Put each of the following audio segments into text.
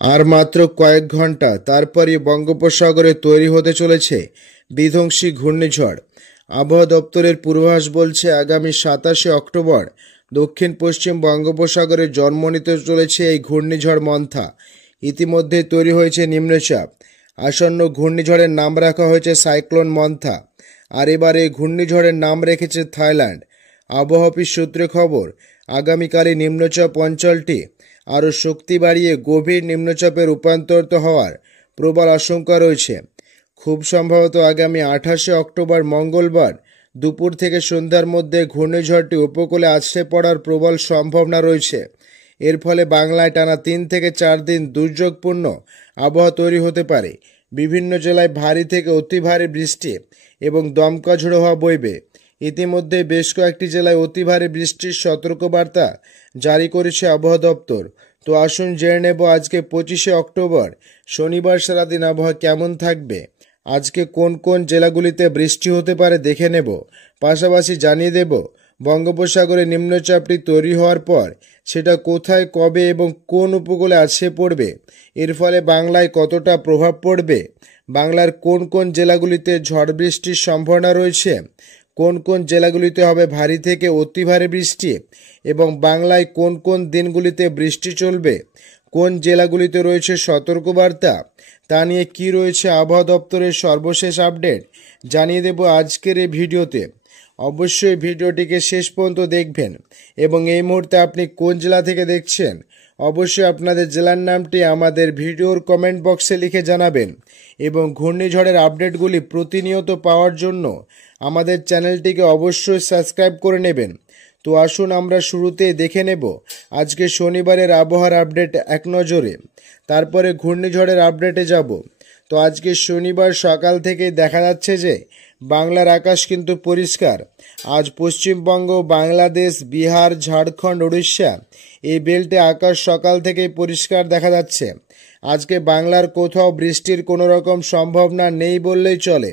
আর মাত্র কয়েক ঘন্টা তারপরই বঙ্গোপসাগরে তৈরি হতে চলেছে বিধ্বংসী ঘূর্ণিঝড়। আবহাওয়া দপ্তরের পূর্বাভাস বলছে আগামী 27 অক্টোবর দক্ষিণ পশ্চিম বঙ্গোপসাগরে জন্ম নিতে চলেছে এই ঘূর্ণিঝড় মন্থা। ইতিমধ্যে তৈরি হয়েছে নিম্নচাপ। আসন্ন ঘূর্ণিঝড়ের নাম রাখা হয়েছে সাইক্লোন মন্থা। আর এবার এই ঘূর্ণিঝড়ের নাম রেখেছে থাইল্যান্ড। আবহাওয়া অফিস সূত্রে খবর, আগামীকালই নিম্নচাপ অঞ্চলটি আরও শক্তি বাড়িয়ে গভীর নিম্নচাপে রূপান্তরিত হওয়ার প্রবল আশঙ্কা রয়েছে। খুব সম্ভবত আগামী 28 অক্টোবর মঙ্গলবার দুপুর থেকে সন্ধ্যার মধ্যে ঘূর্ণিঝড়টি উপকূলে আছড়ে পড়ার প্রবল সম্ভাবনা রয়েছে। এর ফলে বাংলায় টানা 3 থেকে 4 দিন দুর্যোগপূর্ণ আবহাওয়া তৈরি হতে পারে। বিভিন্ন জেলায় ভারী থেকে অতি ভারী বৃষ্টি এবং দমকা ঝোড়ো হওয়া বইবে। ইতিমধ্যে বেশ কয়েকটি জেলায় অতি ভারী বৃষ্টির সতর্কবার্তা জারি করেছে আবহাওয়া দপ্তর। তো আসুন জেনে নেব আজকে 25 অক্টোবর শনিবার সারাদিন আবহাওয়া কেমন থাকবে, আজকে কোন কোন জেলাগুলিতে বৃষ্টি হতে পারে দেখে নেব। পাশাপাশি জানিয়ে দেব বঙ্গোপসাগরে নিম্নচাপটি তৈরি হওয়ার পর সেটা কোথায়, কবে এবং কোন উপকূলে আছড়ে পড়বে, এর ফলে বাংলায় কতটা প্রভাব পড়বে, বাংলার কোন কোন জেলাগুলিতে ঝড় বৃষ্টির সম্ভাবনা রয়েছে, কোন কোন জেলাগুলিতে হবে ভারী থেকে অতি ভারী বৃষ্টি এবং বাংলায় কোন কোন দিনগুলিতে বৃষ্টি চলবে, কোন জেলাগুলিতে রয়েছে সতর্কবার্তা, তা নিয়ে কি রয়েছে আবহাওয়া দপ্তরের সর্বশেষ আপডেট জানিয়ে দেব আজকের এই ভিডিওতে। অবশ্যই ভিডিওটিকে শেষ পর্যন্ত দেখবেন এবং এই মুহূর্তে আপনি কোন জেলা থেকে দেখছেন অবশ্যই আপনাদের জেলার নামটি আমাদের ভিডিওর কমেন্ট বক্সে লিখে জানাবেন এবং ঘূর্ণিঝড়ের আপডেটগুলি প্রতিনিয়ত পাওয়ার জন্য আমাদের চ্যানেলটিকে অবশ্যই সাবস্ক্রাইব করে নেবেন। তো আসুন আমরা শুরুতেই দেখে নেব আজকে শনিবারের আবহাওয়ার আপডেট এক নজরে, তারপরে ঘূর্ণিঝড়ের আপডেটে যাব। তো আজকে শনিবার সকাল থেকে দেখা যাচ্ছে যে বাংলার আকাশ কিন্তু পরিষ্কার। আজ পশ্চিমবঙ্গ, বাংলাদেশ, বিহার, ঝাড়খণ্ড, উড়িষ্যা এই বেল্টে আকাশ সকাল থেকেই পরিষ্কার দেখা যাচ্ছে। আজকে বাংলার কোথাও বৃষ্টির কোনো রকম সম্ভাবনা নেই বললেই চলে।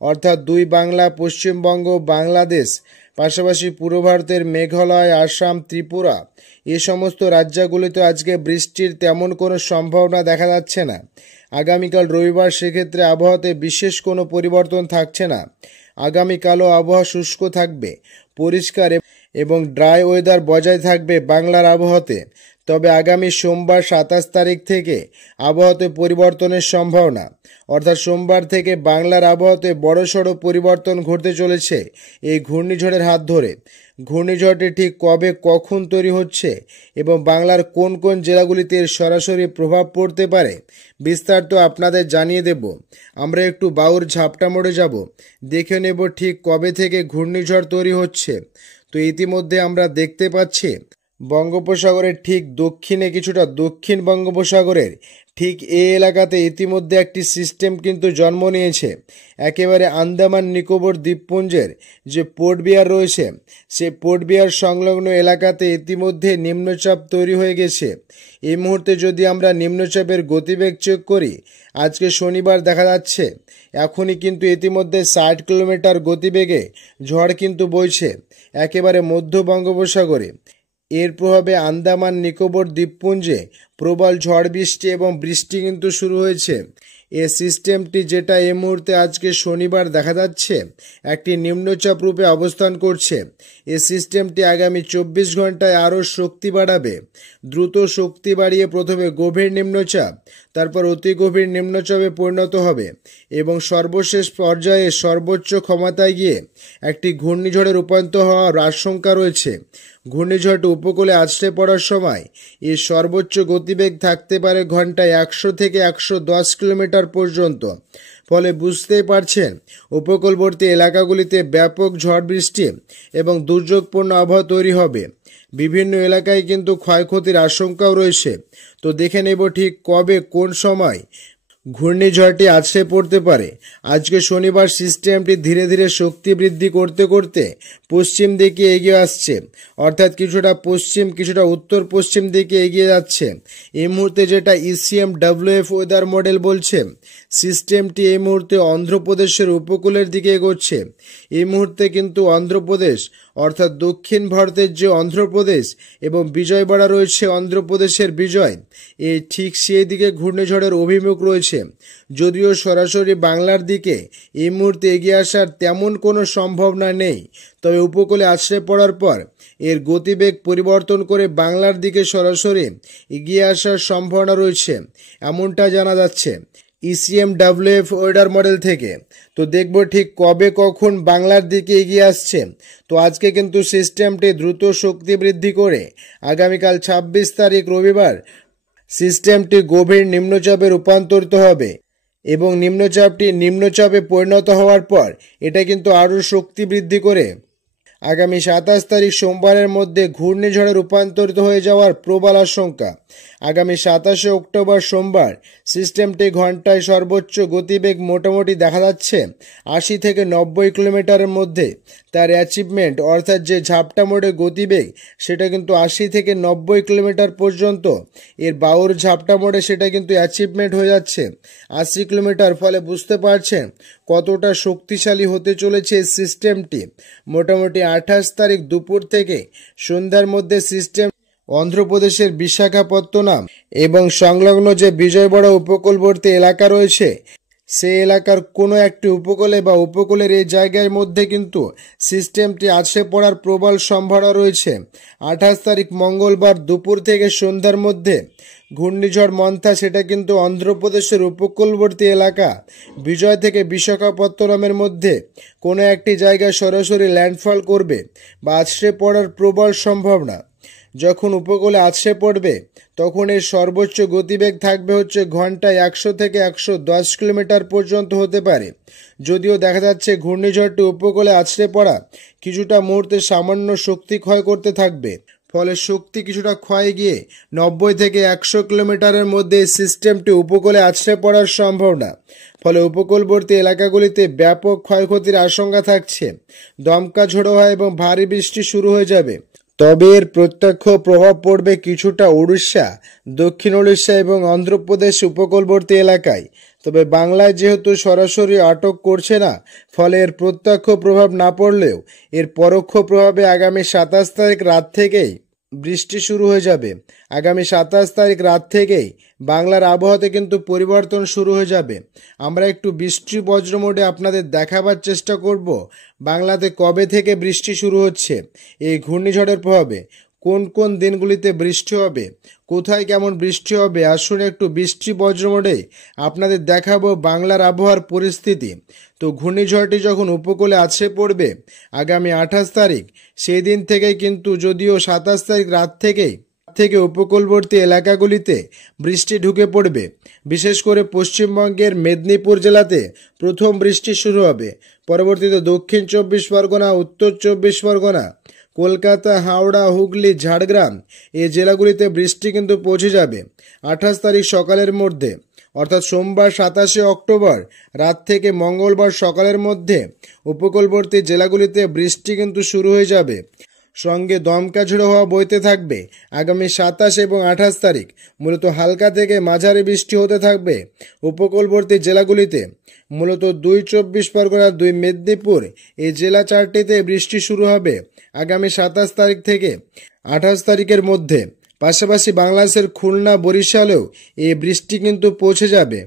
অর্থাৎ দুই বাংলা, পশ্চিমবঙ্গ, বাংলাদেশ, পাশাপাশি পূর্ব ভারতের মেঘালয়, আসাম, ত্রিপুরা এই সমস্ত রাজ্যগুলিতে আজকে বৃষ্টির তেমন কোনো সম্ভাবনা দেখা যাচ্ছে না। আগামীকাল রবিবার, সেক্ষেত্রে আবহাওয়াতে বিশেষ কোনো পরিবর্তন থাকছে না। আগামীকালও আবহাওয়া শুষ্ক থাকবে, পরিষ্কার এবং ড্রাই ওয়েদার বজায় থাকবে বাংলার আবহাওয়াতে। তবে আগামী সোমবার 27 তারিখ থেকে আবহাওয়াতে পরিবর্তনের সম্ভাবনা, অর্থাৎ সোমবার থেকে বাংলার আবহাওয়াতে বড়সড় পরিবর্তন ঘটতে চলেছে এই ঘূর্ণিঝড়ের হাত ধরে। ঘূর্ণিঝড়টি ঠিক কবে, কখন তৈরি হচ্ছে এবং বাংলার কোন কোন জেলাগুলিতে এর সরাসরি প্রভাব পড়তে পারে বিস্তারিত আপনাদের জানিয়ে দেব। আমরা একটু বাউর ঝাপটা মোড়ে যাব, দেখে নেব ঠিক কবে থেকে ঘূর্ণিঝড় তৈরি হচ্ছে। তো ইতিমধ্যে আমরা দেখতে পাচ্ছি বঙ্গোপসাগরের ঠিক দক্ষিণে, কিছুটা দক্ষিণ বঙ্গোপসাগরের ঠিক এই এলাকাতে ইতিমধ্যে একটি সিস্টেম কিন্তু জন্ম নিয়েছে। একেবারে আন্দামান নিকোবর দ্বীপপুঞ্জের যে পোর্ট বিয়ার রয়েছে সে পোর্ট বিয়ার সংলগ্ন এলাকাতে ইতিমধ্যে নিম্নচাপ তৈরি হয়ে গেছে। এই মুহূর্তে যদি আমরা নিম্নচাপের গতিবেগ চেক করি, আজকে শনিবার দেখা যাচ্ছে এখনই কিন্তু ইতিমধ্যে 60 কিলোমিটার গতিবেগে ঝড় কিন্তু বইছে একেবারে মধ্য বঙ্গোপসাগরে। এর প্রভাবে আন্দামান নিকোবর দ্বীপপুঞ্জে প্রবল ঝড় বৃষ্টি এবং বৃষ্টি কিন্তু শুরু হয়েছে। এই সিস্টেমটি যেটা এই মুহূর্তে আজকে শনিবার দেখা যাচ্ছে একটি নিম্নচাপ রূপে অবস্থান করছে। এই সিস্টেমটি আগামী 24 ঘন্টায় আরও শক্তি বাড়াবে। দ্রুত শক্তি বাড়িয়ে প্রথমে গভীর নিম্নচাপ, তারপর অতি গভীর নিম্নচাপে পরিণত হবে এবং সর্বশেষ পর্যায়ে সর্বোচ্চ ক্ষমতায় গিয়ে একটি ঘূর্ণিঝড়ে রূপান্তর হওয়ার আশঙ্কা রয়েছে। ঘূর্ণিঝড়টি উপকূলে আছড়ে পড়ার সময় এর সর্বোচ্চ গতিবেগ থাকতে পারে ঘন্টায় 100 থেকে 110 কিলোমিটার পর্যন্ত। ফলে বুঝতেই পারছেন উপকূলবর্তী এলাকাগুলিতে ব্যাপক ঝড় বৃষ্টি এবং দুর্যোগপূর্ণ আবহাওয়া তৈরি হবে। বিভিন্ন এলাকায় কিন্তু ক্ষয়ক্ষতির আশঙ্কাও রয়েছে। তো দেখে নেব ঠিক কবে, কোন সময় ঘূর্ণিঝড়টি আছড়ে পড়তে পারে। আজকে শনিবার সিস্টেমটি ধীরে ধীরে শক্তি বৃদ্ধি করতে করতে পশ্চিম দিকে এগিয়ে আসছে, অর্থাৎ কিছুটা পশ্চিম, কিছুটা উত্তর পশ্চিম দিকে এগিয়ে যাচ্ছে। এই মুহূর্তে যেটা ECMWF ওয়েদার মডেল বলছে, সিস্টেমটি এই মুহূর্তে অন্ধ্রপ্রদেশের উপকূলের দিকে এগোচ্ছে। এই মুহূর্তে কিন্তু অন্ধ্রপ্রদেশ অর্থাৎ দক্ষিণ ভারতের যে অন্ধ্রপ্রদেশ এবং বিজয়বাড়া রয়েছে অন্ধ্রপ্রদেশের বিজয়, এই ঠিক সেই দিকে ঘূর্ণিঝড়ের অভিমুখ রয়েছে। যদিও সরাসরি বাংলার দিকে এই মুহূর্তে এগিয়ে আসার তেমন কোনো সম্ভাবনা নেই, তবে উপকূলে আছড়ে পড়ার পর এর গতিবেগ পরিবর্তন করে বাংলার দিকে সরাসরি এগিয়ে আসার সম্ভাবনা রয়েছে, এমনটা জানা যাচ্ছে ECMWF ওয়েদার মডেল থেকে। তো দেখব ঠিক কবে কখন বাংলার দিকে এগিয়ে আসছে। তো আজকে কিন্তু সিস্টেমটি দ্রুত শক্তি বৃদ্ধি করে আগামীকাল 26 তারিখ রবিবার সিস্টেমটি গভীর নিম্নচাপে রূপান্তরিত হবে এবং নিম্নচাপটি নিম্নচাপে পরিণত হওয়ার পর এটা কিন্তু আরও শক্তি বৃদ্ধি করে আগামী 27 তারিখ সোমবারের মধ্যে ঘূর্ণিঝড়ে রূপান্তরিত হয়ে যাওয়ার প্রবল আশঙ্কা। আগামী 27 অক্টোবর সোমবার সিস্টেমটি ঘন্টায় সর্বোচ্চ গতিবেগ মোটামুটি দেখা যাচ্ছে 80 থেকে 90 কিলোমিটারের মধ্যে। তার অ্যাচিভমেন্ট অর্থাৎ যে ঝাপটা মোড়ে গতিবেগ সেটা কিন্তু 80 থেকে 90 কিলোমিটার পর্যন্ত, এর বাউর ঝাপটা মোড়ে সেটা কিন্তু অ্যাচিভমেন্ট হয়ে যাচ্ছে 80 কিলোমিটার। ফলে বুঝতে পারছেন কতটা শক্তিশালী হতে চলেছে এই সিস্টেমটি। মোটামুটি 28 তারিখ দুপুর থেকে সন্ধ্যার মধ্যে সিস্টেম অন্ধ্রপ্রদেশের বিশাখাপত্তনম এবং সংলগ্ন যে বিজয়বাড়া উপকূলবর্তী এলাকা রয়েছে সেই এলাকার কোনো একটি উপকূলে বা উপকূলের এই জায়গার মধ্যে কিন্তু সিস্টেমটি আছড়ে পড়ার প্রবল সম্ভাবনা রয়েছে। 28 তারিখ মঙ্গলবার দুপুর থেকে সন্ধ্যার মধ্যে ঘূর্ণিঝড় মন্থা সেটা কিন্তু অন্ধ্রপ্রদেশের উপকূলবর্তী এলাকা বিজয় থেকে বিশাখাপত্তনমের মধ্যে কোনো একটি জায়গায় সরাসরি ল্যান্ডফল করবে বা আছড়ে পড়ার প্রবল সম্ভাবনা। যখন উপকূলে আছড়ে পড়বে তখন এর সর্বোচ্চ গতিবেগ থাকবে হচ্ছে ঘন্টায় 100 থেকে 110 কিলোমিটার পর্যন্ত হতে পারে। যদিও দেখা যাচ্ছে ঘূর্ণিঝড়টি উপকূলে আছড়ে পড়া কিছুটা মুহূর্তে সামান্য শক্তি ক্ষয় করতে থাকবে, ফলে শক্তি কিছুটা ক্ষয়ে গিয়ে 90 থেকে 100 কিলোমিটারের মধ্যে সিস্টেমটি উপকূলে আছড়ে পড়ার সম্ভাবনা। ফলে উপকূলবর্তী এলাকাগুলিতে ব্যাপক ক্ষয়ক্ষতির আশঙ্কা থাকছে। দমকা ঝোড়ো হয় এবং ভারী বৃষ্টি শুরু হয়ে যাবে। তবে এর প্রত্যক্ষ প্রভাব পড়বে কিছুটা উড়িষ্যা, দক্ষিণ উড়িষ্যা এবং অন্ধ্রপ্রদেশ উপকূলবর্তী এলাকায়। তবে বাংলায় যেহেতু সরাসরি আটক করছে না, ফলে এর প্রত্যক্ষ প্রভাব না পড়লেও এর পরোক্ষ প্রভাবে আগামী 27 তারিখ রাত থেকেই বৃষ্টি শুরু হয়ে যাবে। আগামী 27 তারিখ রাত থেকেই বাংলার আবহাওয়াতে কিন্তু পরিবর্তন শুরু হয়ে যাবে। আমরা একটু বৃষ্টি বজ্র মোডে আপনাদের দেখাবার চেষ্টা করব বাংলাতে কবে থেকে বৃষ্টি শুরু হচ্ছে, এই ঘূর্ণিঝড়ের প্রভাবে কোন কোন দিনগুলিতে বৃষ্টি হবে, কোথায় কেমন বৃষ্টি হবে। আসুন একটু বৃষ্টি বজ্র মোডে আপনাদের দেখাবো বাংলার আবহাওয়ার পরিস্থিতি। তো ঘূর্ণিঝড়টি যখন উপকূলে আছড়ে পড়বে আগামী 28 তারিখ, সেই দিন থেকেই কিন্তু যদিও 27 তারিখ রাত থেকে উপকূলবর্তী এলাকাগুলিতে বৃষ্টি ঢুকে পড়বে। বিশেষ করে পশ্চিমবঙ্গের মেদিনীপুর জেলাতে প্রথম বৃষ্টি শুরু হবে। পরবর্তীতে দক্ষিণ 24 পরগনা, উত্তর 24 পরগনা, কলকাতা, হাওড়া, হুগলি, ঝাড়গ্রাম এই জেলাগুলিতে বৃষ্টি কিন্তু পৌঁছে যাবে 28 তারিখ সকালের মধ্যে। অর্থাৎ সোমবার 27 অক্টোবর রাত থেকে মঙ্গলবার সকালের মধ্যে উপকূলবর্তী জেলাগুলিতে বৃষ্টি কিন্তু শুরু হয়ে যাবে। সঙ্গে দমকা ঝোড়ো হওয়া বইতে থাকবে। আগামী 27 এবং 28 তারিখ মূলত হালকা থেকে মাঝারি বৃষ্টি হতে থাকবে উপকূলবর্তী জেলাগুলিতে। মূলত 2 24 পরগনা, 2 মেদিনীপুর এই জেলা চারটিতে বৃষ্টি শুরু হবে আগামী 27 তারিখ থেকে 28 তারিখের মধ্যে। পাশাপাশি বাংলাদেশের খুলনা, বরিশালেও এই বৃষ্টি কিন্তু পৌঁছে যাবে।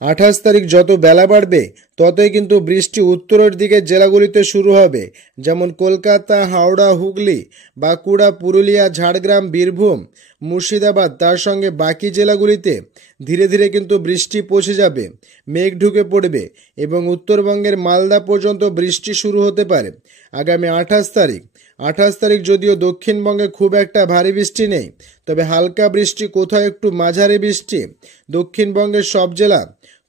28 তারিখ যত বেলা বাড়বে ততই কিন্তু বৃষ্টি উত্তরের দিকে জেলাগুলিতে শুরু হবে, যেমন কলকাতা, হাওড়া, হুগলি, বাঁকুড়া, পুরুলিয়া, ঝাড়গ্রাম, বীরভূম, মুর্শিদাবাদ। তার সঙ্গে বাকি জেলাগুলিতে ধীরে ধীরে কিন্তু বৃষ্টি পৌঁছে যাবে, মেঘ ঢুকে পড়বে এবং উত্তরবঙ্গের মালদা পর্যন্ত বৃষ্টি শুরু হতে পারে আগামী 28 তারিখ। 28 তারিখ যদিও দক্ষিণবঙ্গে খুব একটা ভারী বৃষ্টি নেই, তবে হালকা বৃষ্টি, কোথাও একটু মাঝারি বৃষ্টি দক্ষিণবঙ্গের সব জেলা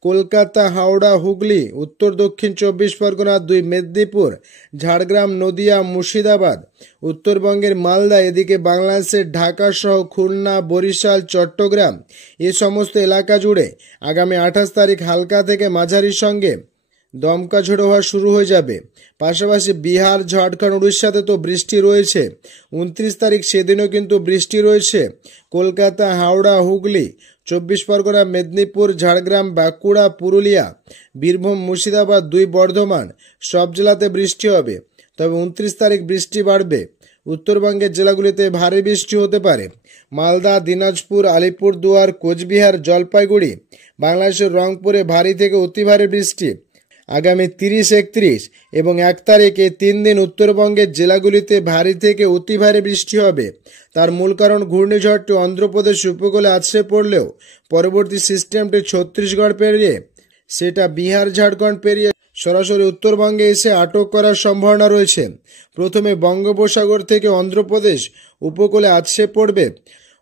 কলকাতা, হাওড়া, হুগলি, উত্তর দক্ষিণ 24 পরগনা, 2 মেদিনীপুর, ঝাড়গ্রাম, নদিয়া, মুর্শিদাবাদ, উত্তরবঙ্গের মালদা, এদিকে বাংলাদেশের ঢাকা সহ খুলনা, বরিশাল, চট্টগ্রাম এই সমস্ত এলাকা জুড়ে আগামী 28 তারিখ হালকা থেকে মাঝারির সঙ্গে দমকা ঝোড়ো হওয়া শুরু হয়ে যাবে। পাশাপাশি বিহার, ঝাড়খণ্ড, উড়িষ্যাতে তো বৃষ্টি রয়েছে। 29 তারিখ সেদিনও কিন্তু বৃষ্টি রয়েছে কলকাতা, হাওড়া, হুগলি, 24 পরগনা, মেদিনীপুর, ঝাড়গ্রাম, বাঁকুড়া, পুরুলিয়া, বীরভূম, মুর্শিদাবাদ, 2 বর্ধমান সব জেলাতে বৃষ্টি হবে। তবে 29 তারিখ বৃষ্টি বাড়বে। উত্তরবঙ্গের জেলাগুলিতে ভারী বৃষ্টি হতে পারে। মালদা, দিনাজপুর, আলিপুরদুয়ার, কোচবিহার, জলপাইগুড়ি, বাংলাদেশের রংপুরে ভারী থেকে অতি ভারী বৃষ্টি। আগামী 30, 31 এবং 1 তারিখে 3 দিন উত্তরবঙ্গের জেলাগুলিতে ভারী থেকে অতি ভারী বৃষ্টি হবে। তার মূল কারণ ঘূর্ণিঝড়টি অন্ধ্রপ্রদেশ উপকূলে আছড়ে পড়লেও পরবর্তী সিস্টেমটি ছত্তিশগড় পেরিয়ে সেটা বিহার, ঝাড়খণ্ড পেরিয়ে সরাসরি উত্তরবঙ্গে এসে আটক করার সম্ভাবনা রয়েছে। প্রথমে বঙ্গোপসাগর থেকে অন্ধ্রপ্রদেশ উপকূলে আছড়ে পড়বে।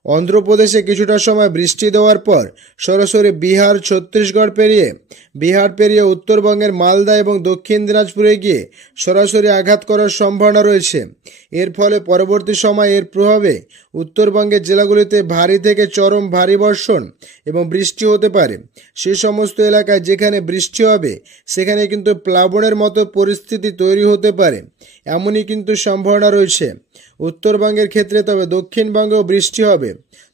অন্ধ্রপ্রদেশে কিছুটা সময় বৃষ্টি দেওয়ার পর সরাসরি বিহার, ছত্তিশগড় পেরিয়ে উত্তরবঙ্গের মালদা এবং দক্ষিণ দিনাজপুরে গিয়ে সরাসরি আঘাত করার সম্ভাবনা রয়েছে। এর ফলে পরবর্তী সময় এর প্রভাবে উত্তরবঙ্গের জেলাগুলিতে ভারী থেকে চরম ভারী বর্ষণ এবং বৃষ্টি হতে পারে। সে সমস্ত এলাকায় যেখানে বৃষ্টি হবে সেখানে কিন্তু প্লাবনের মতো পরিস্থিতি তৈরি হতে পারে, এমনই কিন্তু সম্ভাবনা রয়েছে উত্তরবঙ্গের ক্ষেত্রে। তবে দক্ষিণবঙ্গেও বৃষ্টি হবে,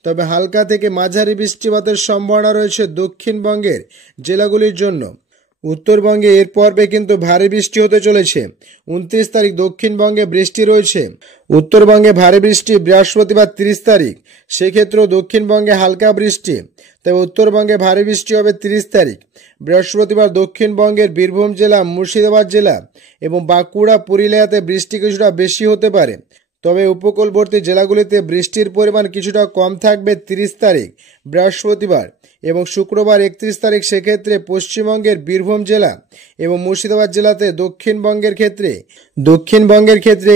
তবে হালকা থেকে মাঝারি বৃষ্টিপাতের সম্ভাবনা রয়েছে দক্ষিণবঙ্গের জেলাগুলির জন্য। উত্তরবঙ্গে এর পর্বে কিন্তু ভারী বৃষ্টি হতে চলেছে। 29 তারিখ দক্ষিণবঙ্গে বৃষ্টি রয়েছে। উত্তরবঙ্গে ভারী বৃষ্টি বৃহস্পতিবার 30 তারিখ, সেক্ষেত্রেও দক্ষিণবঙ্গে হালকা বৃষ্টি। তবে উত্তরবঙ্গে ভারী বৃষ্টি হবে 30 তারিখ বৃহস্পতিবার। দক্ষিণবঙ্গের বীরভূম জেলা, মুর্শিদাবাদ জেলা এবং বাঁকুড়া, পুরুলিয়াতে বৃষ্টি কিছুটা বেশি হতে পারে। তবে উপকূলবর্তী জেলাগুলিতে বৃষ্টির পরিমাণ কিছুটা কম থাকবে 30 তারিখ বৃহস্পতিবার এবং শুক্রবার 31 তারিখ। সেক্ষেত্রে পশ্চিমবঙ্গের বীরভূম জেলা এবং মুর্শিদাবাদ জেলাতে দক্ষিণবঙ্গের ক্ষেত্রে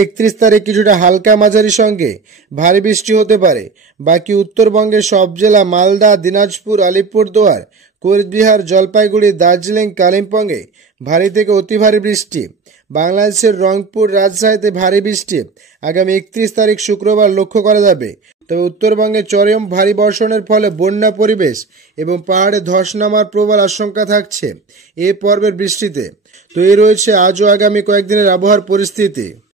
31 তারিখ কিছুটা হালকা মাঝারি সঙ্গে ভারী বৃষ্টি হতে পারে। বাকি উত্তরবঙ্গের সব জেলা মালদা, দিনাজপুর, আলিপুরদুয়ার, কোচবিহার, জলপাইগুড়ি, দার্জিলিং, কালিম্পংয়ে ভারী থেকে অতি ভারী বৃষ্টি। বাংলাদেশের রংপুর, রাজশাহীতে ভারী বৃষ্টি আগামী 31 তারিখ শুক্রবার লক্ষ্য করা যাবে। তবে উত্তরবঙ্গে চরম ভারী বর্ষণের ফলে বন্যা পরিবেশ এবং পাহাড়ে ধস নামার প্রবল আশঙ্কা থাকছে এ পর্বের বৃষ্টিতে। তো এই রয়েছে আজ ও আগামী কয়েকদিনের আবহাওয়ার পরিস্থিতি।